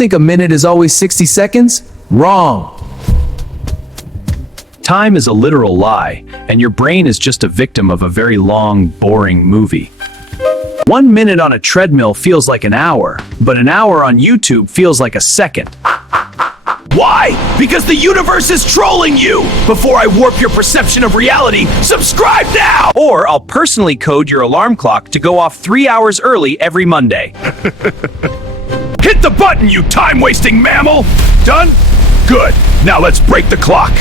think a minute is always 60 seconds? Wrong. Time is a literal lie, and your brain is just a victim of a very long, boring movie. 1 minute on a treadmill feels like an hour, but an hour on YouTube feels like a second. Why? Because the universe is trolling you! Before I warp your perception of reality, subscribe now! Or I'll personally code your alarm clock to go off 3 hours early every Monday. Hit the button, you time-wasting mammal! Done? Good. Now let's break the clock.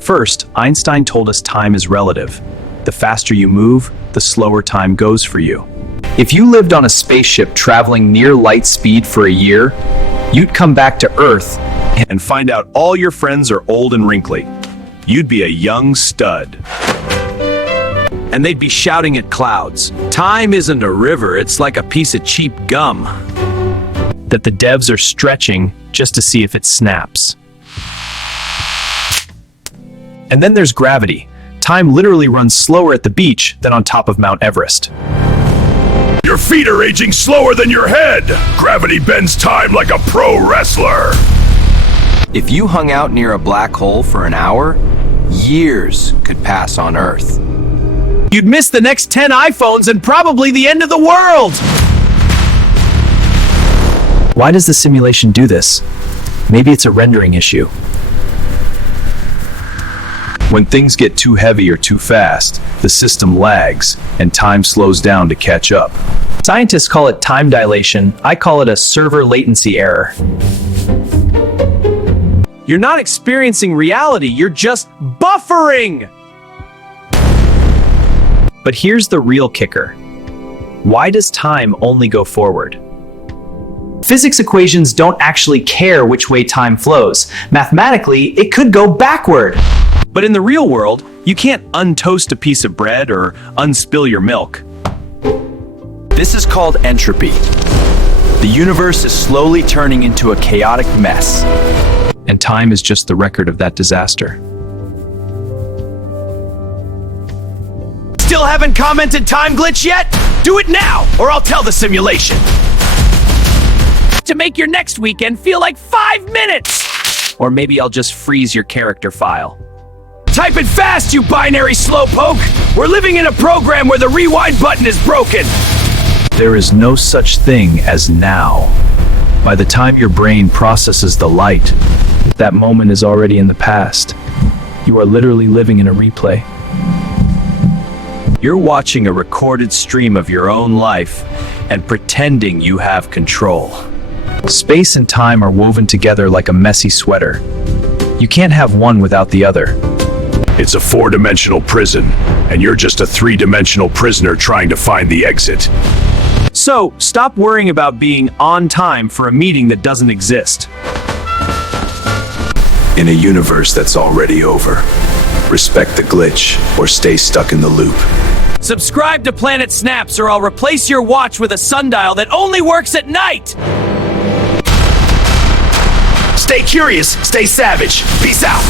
First, Einstein told us time is relative. The faster you move, the slower time goes for you. If you lived on a spaceship traveling near light speed for a year, you'd come back to Earth And find out all your friends are old and wrinkly. You'd be a young stud. And they'd be shouting at clouds. Time isn't a river, it's like a piece of cheap gum. that the devs are stretching just to see if it snaps. And then there's gravity. Time literally runs slower at the beach than on top of Mount Everest. Your feet are aging slower than your head. Gravity bends time like a pro wrestler. If you hung out near a black hole for an hour, years could pass on Earth. You'd miss the next 10 iPhones and probably the end of the world! Why does the simulation do this? Maybe it's a rendering issue. When things get too heavy or too fast, the system lags and time slows down to catch up. Scientists call it time dilation. I call it a server latency error. You're not experiencing reality, you're just buffering! But here's the real kicker. Why does time only go forward? Physics equations don't actually care which way time flows. Mathematically, it could go backward. But in the real world, you can't untoast a piece of bread or unspill your milk. This is called entropy. The universe is slowly turning into a chaotic mess. And time is just the record of that disaster. Still haven't commented time glitch yet? Do it now, or I'll tell the simulation. To make your next weekend feel like 5 minutes! Or maybe I'll just freeze your character file. Type it fast, you binary slowpoke! We're living in a program where the rewind button is broken! There is no such thing as now. By the time your brain processes the light, that moment is already in the past. You are literally living in a replay. You're watching a recorded stream of your own life and pretending you have control. Space and time are woven together like a messy sweater. You can't have one without the other. It's a 4-dimensional prison, and you're just a 3-dimensional prisoner trying to find the exit. So, stop worrying about being on time for a meeting that doesn't exist. In a universe that's already over, respect the glitch or stay stuck in the loop. Subscribe to Planet Snaps or I'll replace your watch with a sundial that only works at night! Stay curious, stay savage. Peace out.